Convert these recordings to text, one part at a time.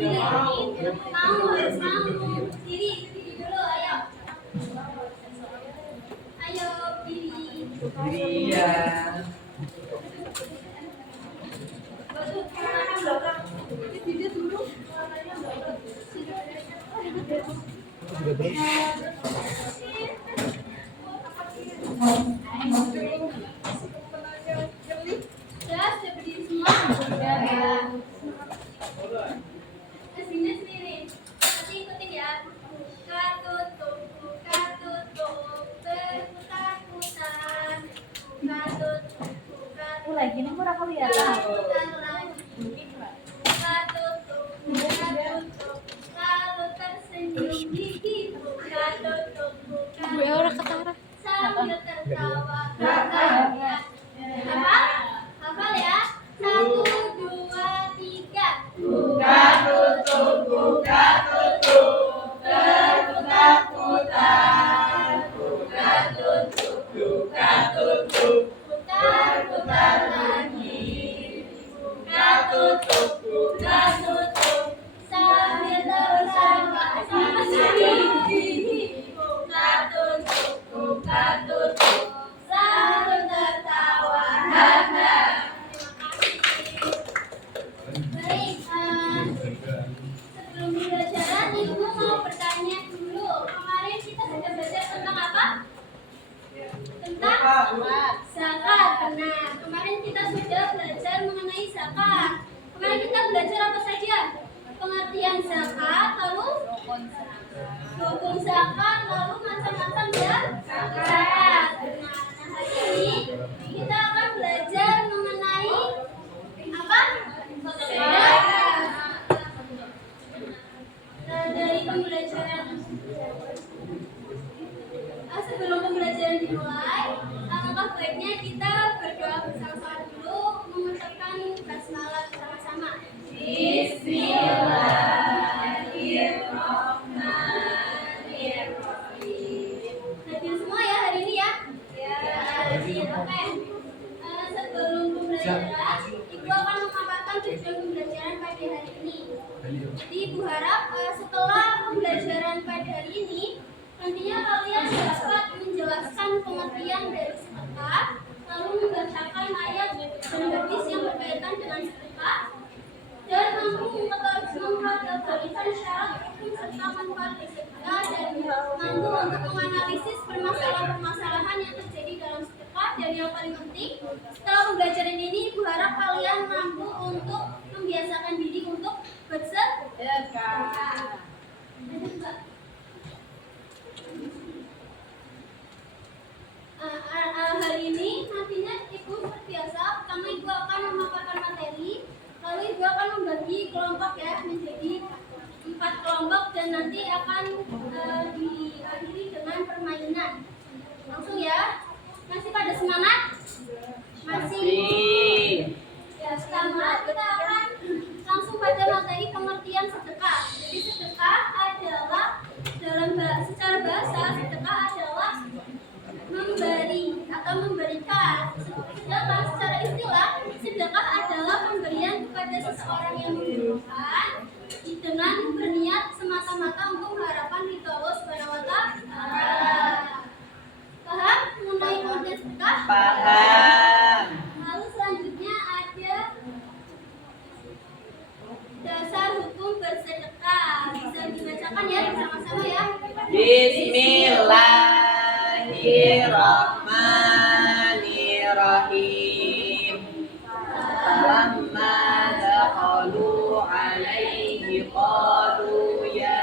Mau harus mau. Diri dulu, ayo. Ayo diri. Iya. Sudah berdiri semua. Sini sendiri. Nanti ikutin ya. Buka tutup berputar-putar. Buka tutup. Lagi ini murah kali ya kan? Buka tutup. Lalu tersenyum gigi. Buka tutup. Gue orang ketara. Sambil tertawa. Bahagia. Apa? Hafal ya. 1, 2, 3. Buka tutup berputar-putar. Buka tutup Putar-putar lagi. Buka tutup. Sambil tertawa. Sama gigi. Buka tutup. Sambil tertawa. Haha. Baik, sebelum pembelajaran ibu mau bertanya dulu. Kemarin kita sudah belajar tentang apa? Tentang zakat. Benar. Kemarin kita sudah belajar mengenai zakat. Kemarin kita belajar apa saja? Pengertian zakat, lalu rukun zakat, lalu macam-macam ya zakat. Nah, hari ini kita akan belajar mengenai apa? Zakat. Dari pembelajaran sebelum pembelajaran dimulai, alangkah baiknya kita berdoa bersama-sama dulu, mengucapkan basmalah bersama-sama. Bismillahirrahmanirrahim. Hadir semua ya hari ini ya? Ya. Oke. Sebelum pembelajaran, Ibu akan memaparkan tujuan pembelajaran pada hari ini. Jadi Ibu harap setelah pembelajaran pada hari ini, nantinya kalian dapat menjelaskan pengertian dari sedekah, lalu membacakan ayat dan hadis yang berkaitan dengan sedekah, dan mampu mengkategorikan syarat hukum serta manfaat sedekah, dan mampu untuk menganalisis permasalahan-permasalahan yang terjadi dalam sedekah. Dan yang paling penting, setelah pembelajaran ini, Ibu harap kalian mampu untuk membiasakan diri untuk bersedekah. Hari ini nantinya Ibu seperti biasa, pertama Ibu akan memaparkan materi, lalu Ibu akan membagi kelompok ya menjadi 4 kelompok, dan nanti akan diakhiri dengan permainan. Langsung ya, masih pada semangat? Masih. Ya, sekarang kita akan langsung pada materi pengertian sedekah. Jadi sedekah adalah secara bahasa sedekah adalah memberi atau memberikan. Sedangkan secara istilah, sedekah adalah pemberian kepada seseorang yang membutuhkan dengan berniat semata-mata untuk mengharapkan ridho Allah Subhanahu wa Ta'ala. Paham mengenai pengertian sedekah? Paham. Lalu selanjutnya ada dasar hukum bersedekah. Bisa dibacakan ya bersama-sama ya. Bismillahirrahmanirrahim. Falamma dakhalu alaihi qalu ya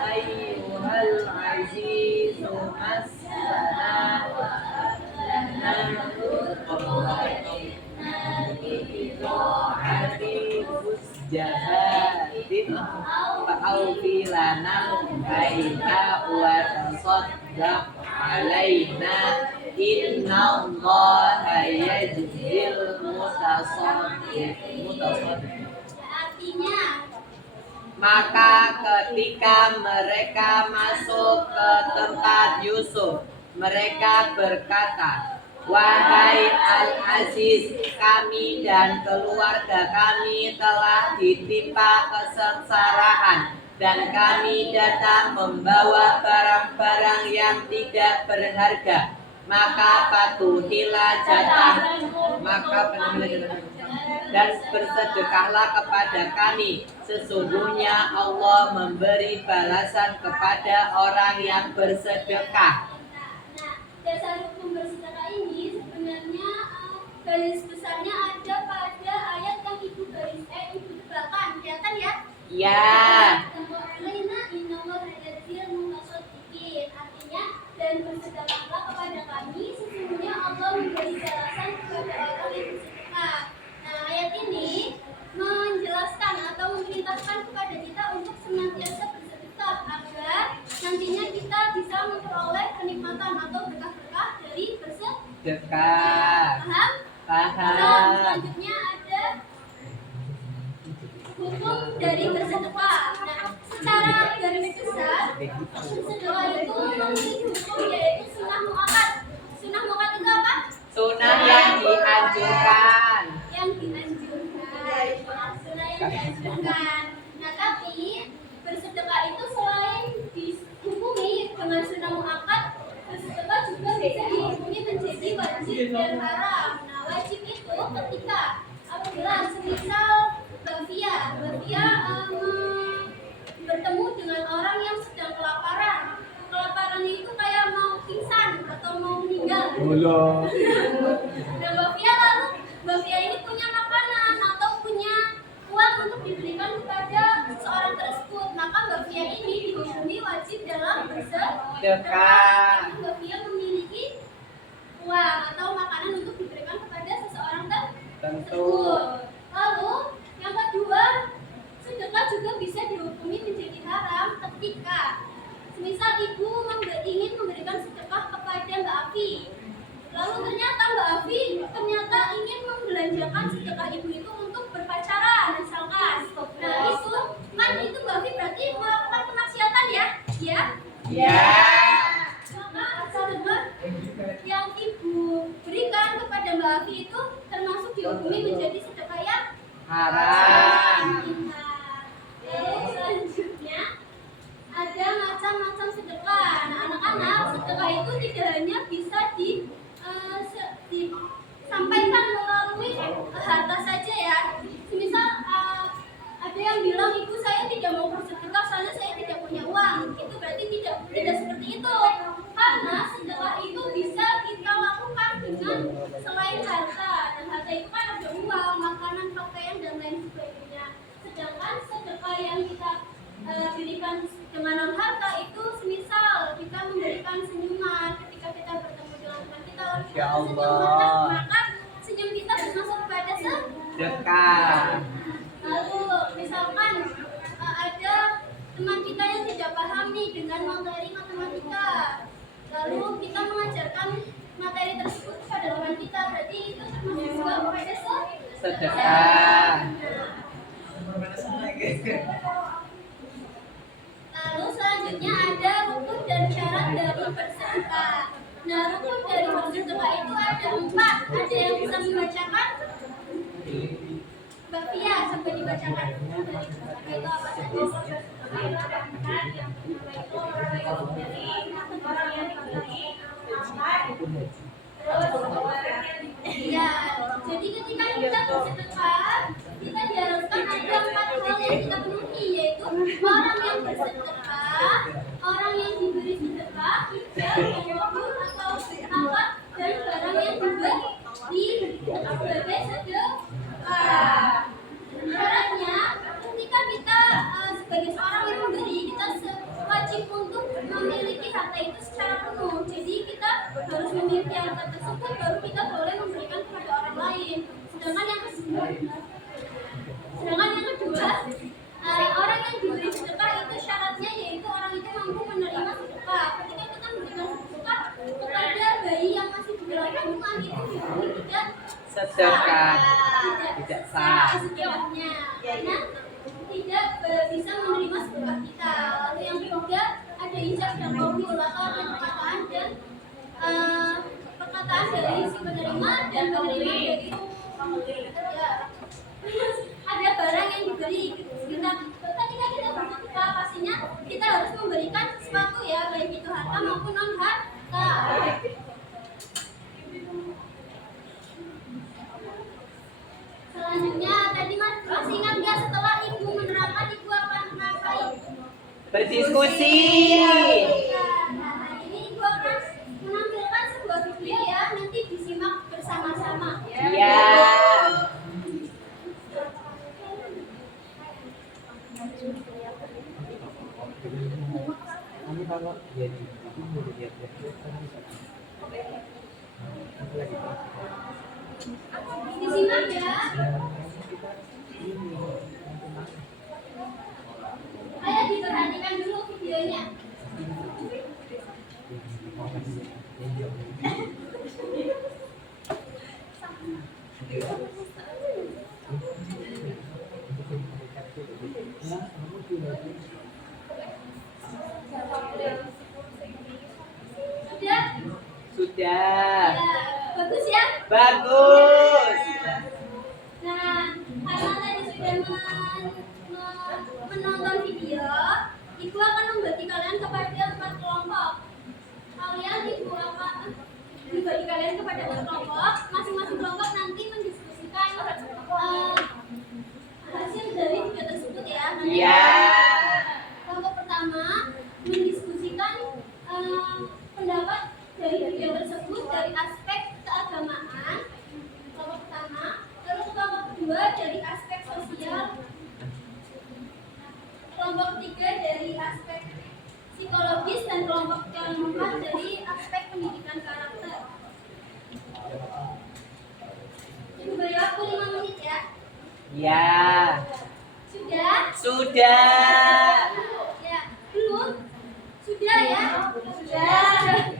ayyuhal azizu masna wa ahlana jahadin fa'awfilana kaita wa tasaddaq alaina innallaha yajzil mutasaddiqin. Artinya, maka ketika mereka masuk ke tempat Yusuf, mereka berkata, Wahai Al-Aziz, kami dan keluarga kami telah ditimpa kesengsaraan dan kami datang membawa barang-barang yang tidak berharga. Maka patuhilah jatah, dan bersedekahlah kepada kami. Sesungguhnya Allah memberi balasan kepada orang yang bersedekah. Nah, dasar hukum bersedekah ini sebenarnya garis besarnya ada pada ayat yang ibu tebakan, kelihatan ya? Ya. Artinya, dan bersedekahlah kepada kami, sesungguhnya Allah memberi balasan kepada orang yang bersedekah. Nah, ayat ini menjelaskan atau memerintahkan kepada kita untuk senantiasa bersedekah agar nantinya kita bisa memperoleh kenikmatan atau berkah-berkah dari bersedekah. Paham? Paham. Selanjutnya ada hukum dari bersedekah. Nah, secara garis besar, bersedekah itu memiliki hukum yaitu sunnah muakkad. Sunnah muakkad itu apa? Sunnah yang dianjurkan. Yang dianjurkan. Sunnah yang dianjurkan. Nah, tapi bersedekah itu selain dihukumi dengan sunnah muakkad, bersedekah juga bisa dihukumi menjadi wajib dan haram. Nah, wajib itu ketika apabila semisal Bafia bertemu dengan orang yang sedang kelaparan. Kelaparan itu kayak mau pingsan atau mau meninggal. Dan Bafia ini punya makanan atau punya uang untuk diberikan kepada seseorang tersebut. Maka Bafia ini dihukumi wajib dalam bersedekah. Bafia memiliki uang atau makanan untuk diberikan kepada seseorang tersebut. Lalu yang kedua, sedekah juga bisa dihukumi menjadi haram ketika semisal ibu ingin memberikan sedekah kepada Mbak Afi. Lalu ternyata Mbak Afi ingin membelanjakan sedekah ibu itu untuk berpacaran misalkan. Nah, itu Mbak Afi berarti melakukan kemaksiatan ya? Ya. Maka sedekah yang ibu berikan kepada Mbak Afi itu termasuk dihukumi menjadi sedekah yang Haram. Lalu selanjutnya ada macam-macam sedekah. Nah, anak-anak, sedekah itu tidak hanya bisa disampaikan melalui harta saja ya. Semisal ada yang bilang ibu saya tidak mau bersedekah soalnya saya tidak punya uang. Itu berarti tidak seperti itu. Karena sedekah itu bisa kita lakukan dengan selain harta. Dan harta itu kan ada uang, makanan, pakaian dan lain sebagainya. Sedangkan sedekah yang kita berikan dengan non harta itu semisal kita memberikan senyuman ketika kita bertemu dengan teman kita lalu kita senyum, maka senyum kita termasuk kepada Sedekah. Lalu misalkan ada teman kita yang tidak paham nih dengan materi matematika, lalu kita mengajarkan materi tersebut kepada teman kita, berarti itu termasuk juga kepada Sedekah. Lalu selanjutnya ada rukun dan syarat dari bersedekah. Nah, rukun dari bersedekah itu ada 4. Ada yang bisa membacakan? Mbak Pia, sampai dibacakan. Itu apa saja? Iya, jadi ketika kita bersedekah, kita diharuskan ada 4 hal yang kita penuhi, yaitu orang yang bersedekah, orang yang diberi sedekah, jujur atau zakat, dan barang yang diberi sebagai sedekah. Syaratnya, ketika kita sebagai seorang yang memberi, kita wajib untuk memiliki harta itu secara penuh. Jadi kita harus memiliki harta tersebut, baru kita boleh memberikan kepada orang lain. Sedangkan yang kedua, orang yang diberi sedekah itu syaratnya yaitu orang itu mampu menerima sedekah. Ketika kita memberikan sedekah kepada bayi yang masih di dalam kandungan itu tidak Sedekah. Tidak sah. Istilahnya, karena tidak bisa menerima sedekah kita. Lalu yang ketiga ada ijab dan qaul atau perkataan dan perkataan kan dari si penerima dan penerima dari ya. Ada barang yang diberi kita ketika kita bersedekah pastinya kita harus memberikan sesuatu ya, baik itu harta maupun non harta. Selanjutnya tadi masih ingat nggak setelah ibu menerangkan ibu akan ngapain? Berdiskusi. Nah, ini ibu akan menampilkan sebuah video ya, nanti disimak bersama-sama. Ya. Kamu kalau jadi Disimak ya. Ayo diperhatikan dulu videonya. Sudah? Sudah. Ya, bagus ya? Bagus. Nah, karena tadi sudah menonton video, ibu akan membagi kalian kepada 4 kelompok. Ibu akan membagi kalian kepada 4 kelompok. Masing-masing kelompok nanti mendiskusikan hasil dari video tersebut ya. Iya. Kelompok pertama mendiskusikan pendapat dari video tersebut dari aspek keagamaan. Kelompok pertama, lalu kelompok kedua dari aspek sosial, kelompok ketiga dari aspek psikologis, dan kelompok keempat dari aspek pendidikan karakter. Ibu beri waktu 5 menit ya. Ya. Sudah? Sudah. Ya, belum? Sudah ya? Sudah.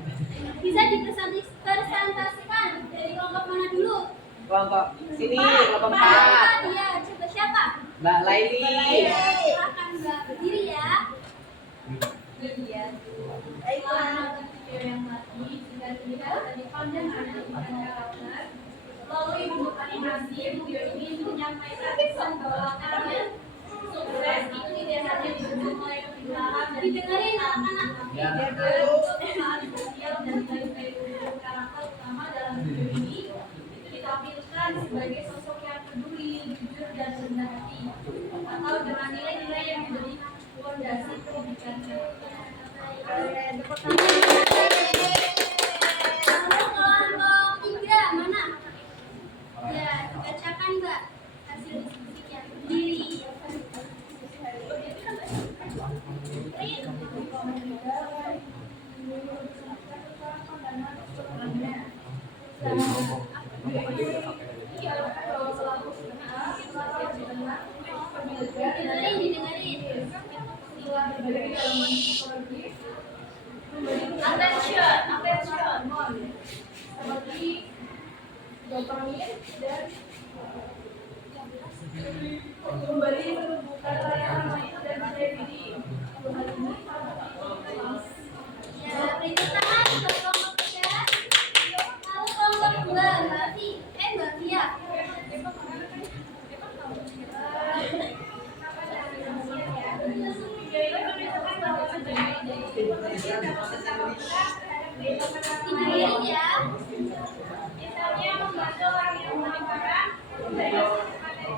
Bisa dipresentasikan dari kelompok mana dulu? Kelompok sini, kelompok 4. Iya, coba siapa? Mbak Laili. Silakan Mbak, berdiri ya. Lalu ibu animasi video ini menyampaikan pesan bahwa kalian sukses itu tidak hanya disebut oleh kebenaran dan didengarin anak-anak, tapi juga perubahan sosial dan nilai-nilai karakter utama dalam video ini itu ditampilkan sebagai sosok yang peduli, jujur, dan rendah hati, atau dengan nilai-nilai yang menjadi fondasi pendidikan. Lalu kelompok 3 mana? Ya, bacakan Mbak hasil diskusinya. Berdiri. Didengarin. Attention. Seperti dopamin dan kembali menumbuhkan rasa itu dan percaya diri. Ya, berikan tangan untuk kelompok 3. Lalu kelompok 2, Mbak Fia. Didengarin ya. Misalnya membantu orang yang menyimpan,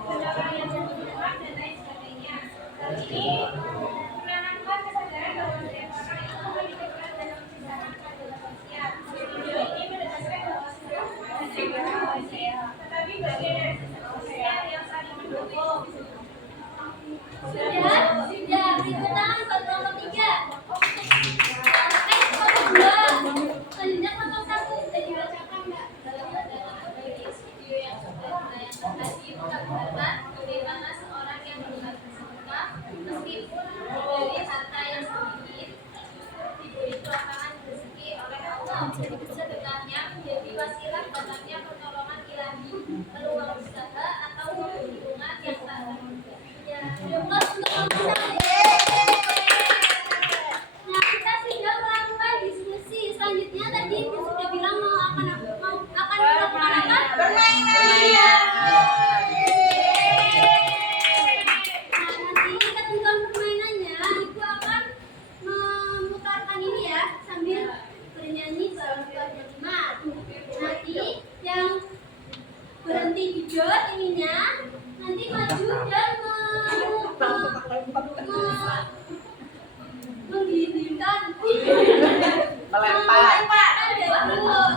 pendapat yang bermanfaat dan lain sebagainya. Hal ini menanamkan kesadaran bahwa setiap orang itu memiliki peran dalam menciptakan keadilan sosial. Video ini menegaskan bahwa setiap orang memiliki wajib, tetapi bagian dari sistem sosial yang saling mendukung. Sudah, berikan tangan buat kelompok 3. Kelompok 2. Selanjutnya kelompok 1 sudah dibacakan Mbak. Video yang sudah ditayangkan tadi menggambarkan bagaimana seorang yang berbuat bersedekah meskipun dari harta yang sedikit diberi lapangan rezeki oleh Allah. Sedekahnya menjadi wasilah datangnya pertolongan ilahi, peluang usaha atau hubungan yang tak terhingga. Ya, berdoa untuk kelompok 1. Nah, kita sudah melakukan diskusi. Selanjutnya tadi Ibu sudah bilang mau dipijat ininya, nanti maju dan menggigitkan. Melempar.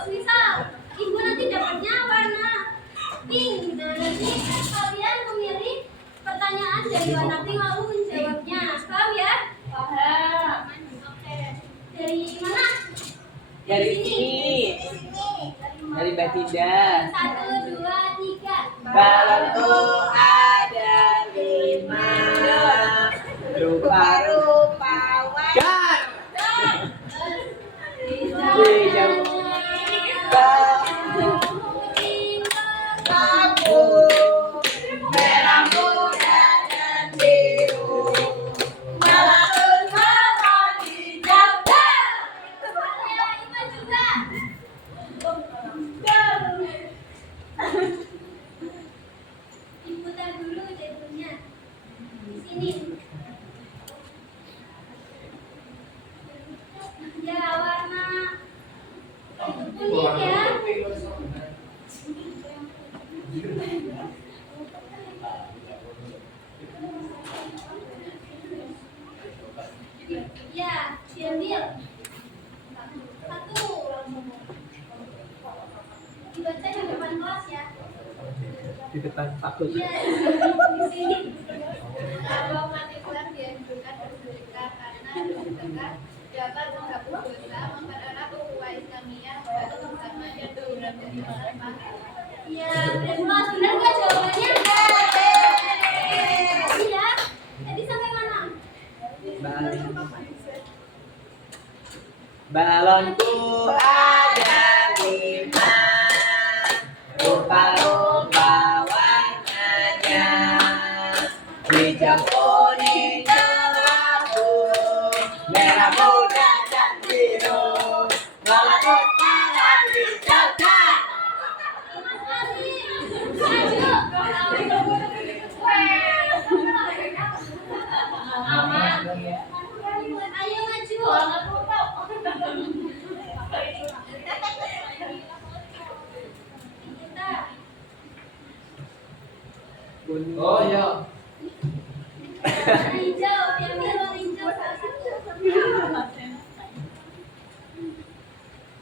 Misal ibu nanti dapatnya warna pink. Nah, nanti kalian memilih pertanyaan dari warna pink lalu menjawabnya. Paham ya? Paham. Oke. Dari mana? Dari sini. Dari Mbak Tidak. 1, 2, 3. Balonku ada 5. Rupa-rupa wajar. Kamu merah muda dan biru. Balon kawan dijauh. Diputar dulu jadulnya. Di sini. Ya, warna kuning ya. Ya, diambil. 1. Dibaca di depan kelas ya. Di depan takut. Iya, di sini. Kalau umat Islam dianjurkan bersedekah karena bersedekah dapat menghapus dosa, mempererat ukhuwah Islamiyah, membantu bersama dan berurang dari manfaat. Iya, benar benar nggak jawabannya? Iya. Tadi sampai mana? Balonku ada 5. Rupa-rupa warnanya. Hijau, kuning, abu, merah muda dan biru. Balonku ada dijauhkan. Ayo maju. Oh iya. Warna hijau, diambil warna hijau salah satu.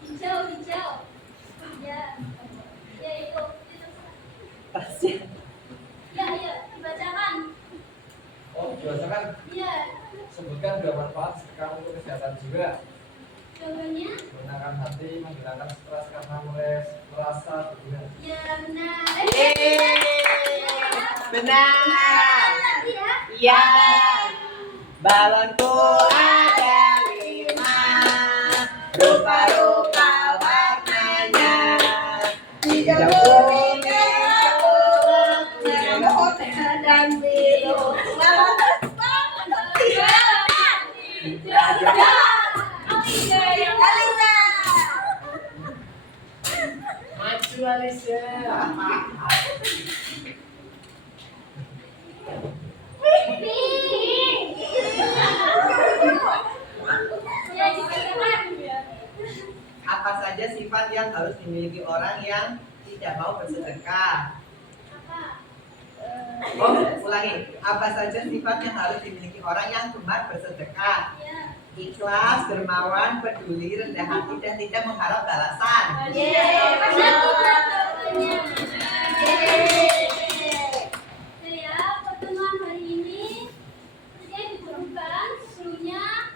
Hijau, hijau. Ya, ya itu. Tasnya. Ya, ya, dibacakan. Oh, biasakan Iya, sebutkan dua manfaat sedekah untuk kesehatan jiwa. jawabannya. Menenangkan hati, menghilangkan stres karena merasa berguna. Ya, benar. Benar. Ya. Iya. Balonku ada 5. Rupa-rupa warnanya. Hijau, kuning, merah dan biru. Maju Alisa. Ya, dibacakan. Apa saja sifat yang harus dimiliki orang yang tidak mau bersedekah? Apa? Oh, ulangi. Apa saja sifat yang harus dimiliki orang yang gemar bersedekah? Ya. Ikhlas, dermawan, peduli, rendah hati, dan tidak mengharap balasan. Satu jawabannya. Ya, pertemuan hari ini saya ditujukan sebelumnya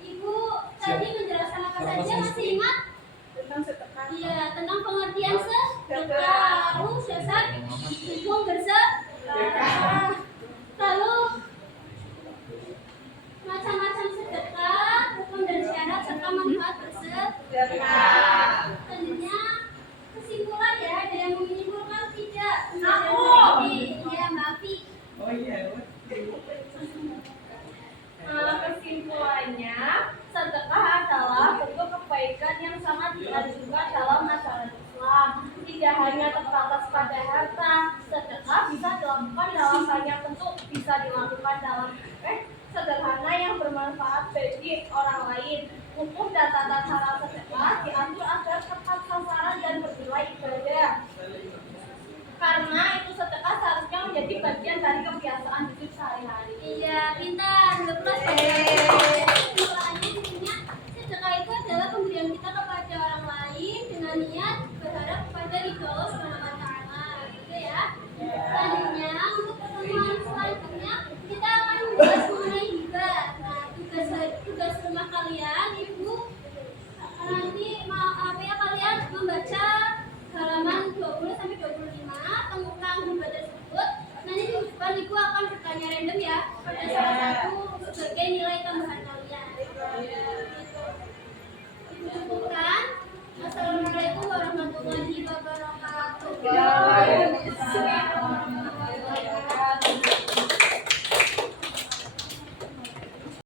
Ibu tadi menjelaskan apa saja, masih ingat? Tentang sedekah. Iya, tentang pengertian sedekah. Sesat hukum bersedekah. Lalu macam-macam sedekah, hukum dan syarat serta manfaat bersedekah. Selanjutnya kesimpulan ya, ada yang mau menyimpulkan tidak? Aku. Iya, Mbak Afi. Oh iya. Kesimpulannya, sedekah adalah bentuk kebaikan yang sangat dianjurkan dalam masyarakat Islam. Tidak hanya terbatas pada harta, sedekah bisa dilakukan dalam banyak bentuk. Bisa dilakukan dalam sederhana yang bermanfaat bagi orang lain. Hukum dan tata cara sedekah diatur agar tepat sasaran dan bernilai ibadah. Karena dari kebiasaan hidup sehari-hari. Iya, pintar. Udah pulas pada